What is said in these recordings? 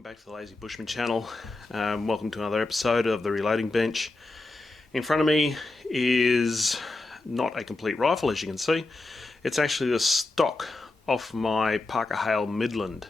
Welcome back to the Lazy Bushman channel. Welcome to another episode of the Reloading Bench. In front of me is not a complete rifle, as you can see. It's actually the stock off my Parker-Hale Midland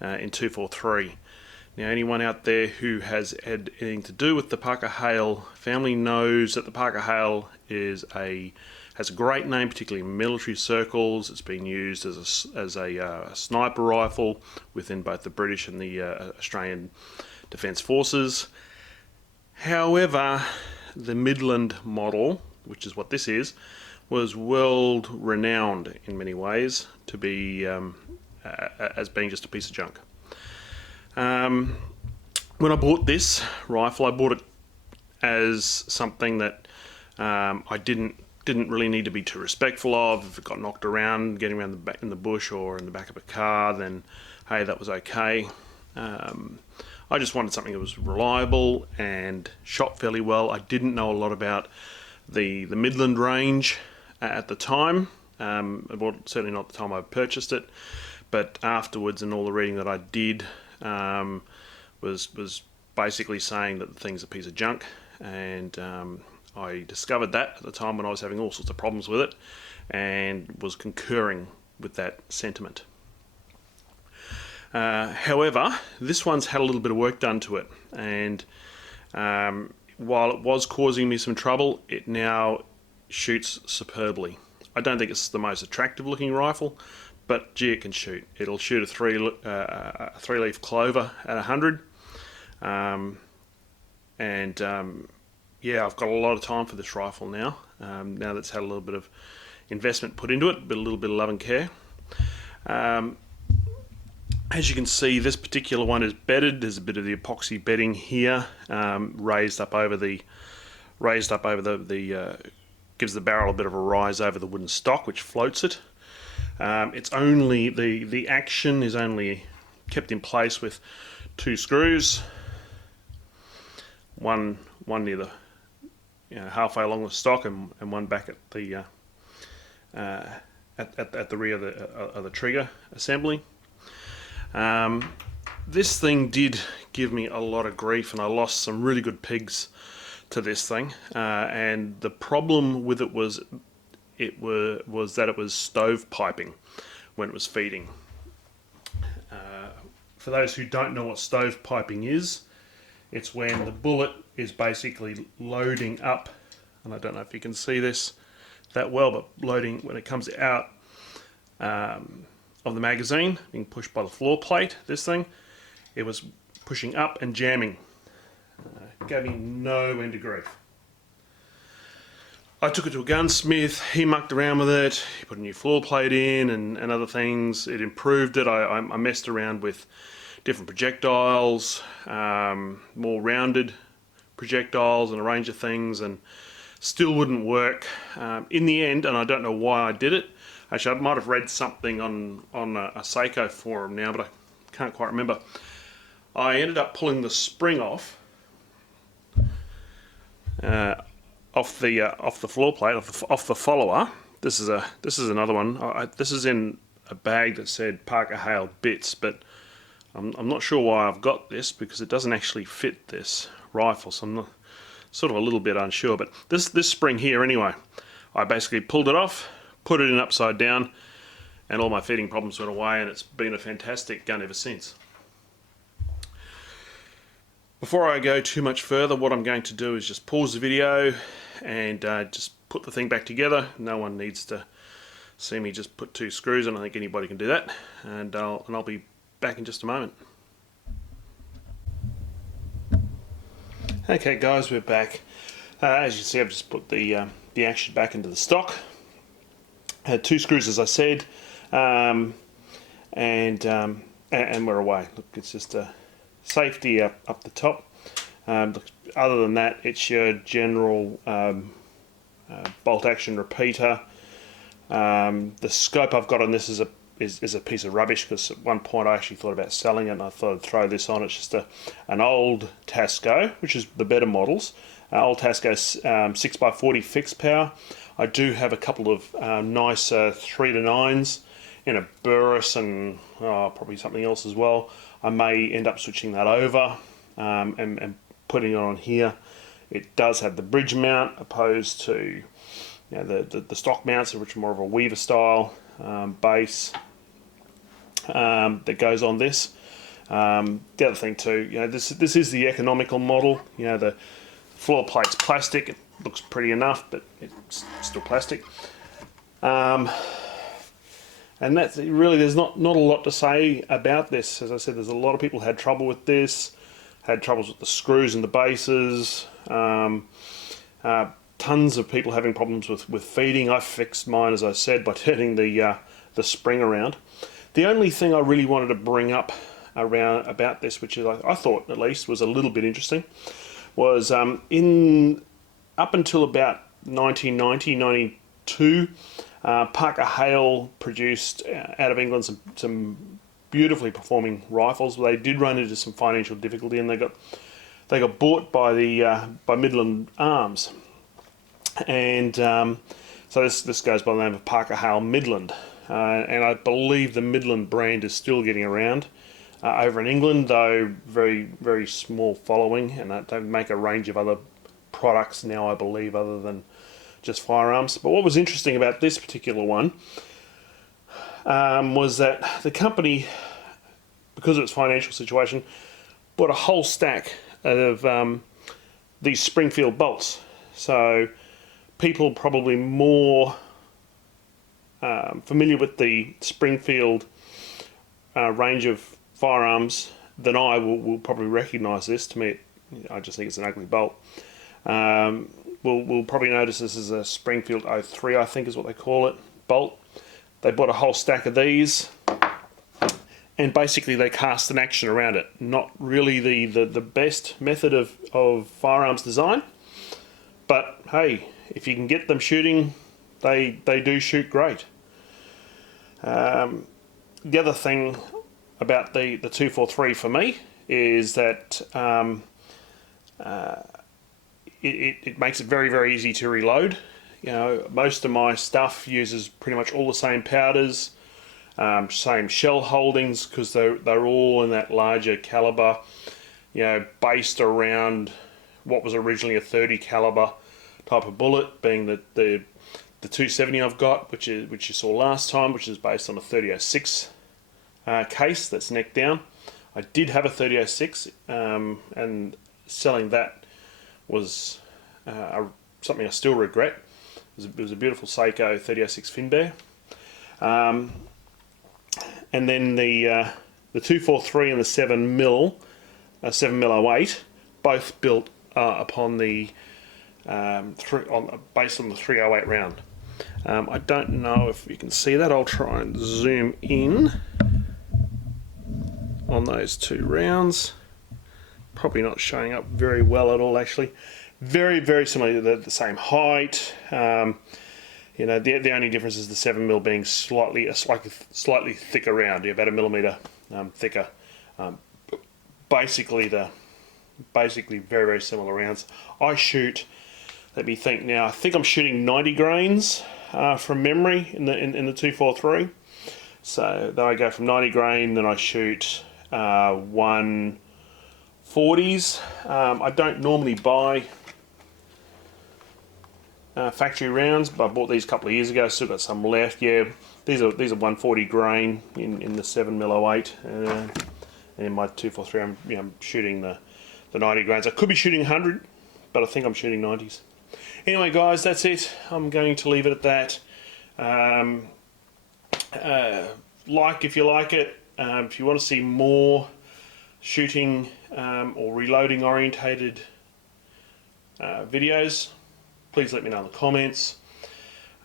in 243. Now, anyone out there who has had anything to do with the Parker-Hale family knows that the Parker-Hale has a great name, particularly in military circles. It's been used as a sniper rifle within both the British and the Australian Defence Forces. However, the Midland model, which is what this is, was world renowned in many ways to be as being just a piece of junk. When I bought this rifle, I bought it as something that I didn't really need to be too respectful of. If it got knocked around, getting around in the bush or in the back of a car, then hey, that was okay. I just wanted something that was reliable and shot fairly well. I didn't know a lot about the Midland range at the time. Well, certainly not the time I purchased it, but afterwards, and all the reading that I did was basically saying that the thing's a piece of junk, and I discovered that at the time when I was having all sorts of problems with it and was concurring with that sentiment. However, this one's had a little bit of work done to it, and while it was causing me some trouble, it now shoots superbly. I don't think it's the most attractive looking rifle, but gee, it can shoot. It'll shoot a three-leaf clover at 100, yeah, I've got a lot of time for this rifle now. Now that's had a little bit of investment put into it, but a little bit of love and care. As you can see, this particular one is bedded. There's a bit of the epoxy bedding here, raised up over the gives the barrel a bit of a rise over the wooden stock, which floats it. It's only the action is only kept in place with two screws, one near the halfway along the stock and one back at the at the rear of the trigger assembly. This thing did give me a lot of grief, and I lost some really good pigs to this thing. And the problem with it was that it was stove piping when it was feeding. For those who don't know what stove piping is, it's when the bullet is basically loading up, and I don't know if you can see this that well, but loading when it comes out of the magazine, being pushed by the floor plate. This thing, it was pushing up and jamming. Gave me no end of grief. I took it to a gunsmith, he mucked around with it, he put a new floor plate in and other things. It improved it. I messed around with different projectiles, more rounded projectiles and a range of things, and still wouldn't work. In the end, and I don't know why I did it, actually I might have read something on a Seiko forum now, but I can't quite remember. I ended up pulling the spring off the floor plate, off the follower. This is another one. This is in a bag that said Parker-Hale bits, but I'm not sure why I've got this, because it doesn't actually fit this rifle, so I'm sort of a little bit unsure. But this spring here anyway, I basically pulled it off, put it in upside down, and all my feeding problems went away, and it's been a fantastic gun ever since. Before I go too much further, what I'm going to do is just pause the video and just put the thing back together. No one needs to see me just put two screws, and I think anybody can do that. And I'll be back in just a moment. Okay guys, we're back. As you can see, I've just put the action back into the stock. Had two screws, as I said, and we're away. Look, it's just a safety up the top. Other than that, it's your general bolt action repeater. The scope I've got on this is a piece of rubbish, because at one point I actually thought about selling it, and I thought I'd throw this on. It's just an old Tasco, which is the better models. Old Tasco 6x40 fixed power. I do have a couple of nice 3 to 9s in a Burris and probably something else as well. I may end up switching that over and putting it on here. It does have the bridge mount opposed to the stock mounts, which are more of a weaver style base that goes on this. The other thing too, this is the economical model. The floor plate's plastic. It looks pretty enough, but it's still plastic. And that's really, there's not a lot to say about this. As I said, there's a lot of people had trouble with this, had troubles with the screws and the bases. Tons of people having problems with feeding. I fixed mine, as I said, by turning the spring around. The only thing I really wanted to bring up about this, which is I thought at least was a little bit interesting, was up until about 1990, 92, Parker-Hale produced out of England some beautifully performing rifles. They did run into some financial difficulty, and they got bought by Midland Arms, and so this goes by the name of Parker-Hale Midland, and I believe the Midland brand is still getting around over in England, though very, very small following, and they make a range of other products now, I believe, other than just firearms. But what was interesting about this particular one was that the company, because of its financial situation, bought a whole stack of these Springfield bolts. So people probably more familiar with the Springfield range of firearms than I will probably recognise this. To me, I just think it's an ugly bolt. We'll probably notice this is a Springfield 03, I think is what they call it, bolt. They bought a whole stack of these, and basically they cast an action around it. Not really the best method of firearms design, but hey, if you can get them shooting, they do shoot great. The other thing about the 243 for me is that it makes it very, very easy to reload. Most of my stuff uses pretty much all the same powders, same shell holdings, because they're all in that larger caliber, based around what was originally a 30 caliber type of bullet, being the 270 I've got, which you saw last time, which is based on a 30-06 case that's neck down. I did have a 30-06, and selling that was something I still regret. It was a beautiful Seiko 30-06 Finbear. And then the 243 and the 7mm 08, both built upon the based on the 308 round. I don't know if you can see that. I'll try and zoom in on those two rounds. Probably not showing up very well at all, actually. Very, very similar. They're the same height. The only difference is the 7mm being slightly thicker round, about a millimeter thicker. Basically very, very similar rounds. I shoot. Let me think now. I think I'm shooting 90 grains from memory in the 243. So then I go from 90 grain, then I shoot 140s. I don't normally buy factory rounds, but I bought these a couple of years ago. Still got some left. Yeah, these are 140 grain in the 7mm 08, and in my 243 I'm shooting the 90 grains. I could be shooting 100, but I think I'm shooting 90s. Anyway, guys, that's it. I'm going to leave it at that. Like if you like it. If you want to see more shooting or reloading orientated videos, please let me know in the comments.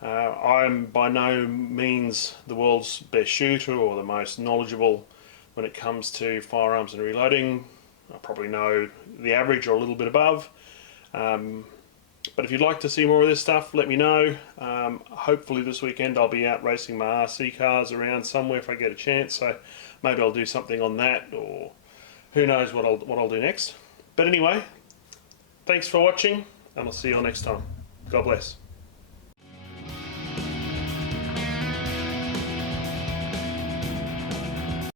I'm by no means the world's best shooter or the most knowledgeable when it comes to firearms and reloading. I probably know the average or a little bit above. But if you'd like to see more of this stuff, let me know. Hopefully this weekend I'll be out racing my RC cars around somewhere if I get a chance. So maybe I'll do something on that, or who knows what I'll do next. But anyway, thanks for watching, and I'll see you all next time. God bless.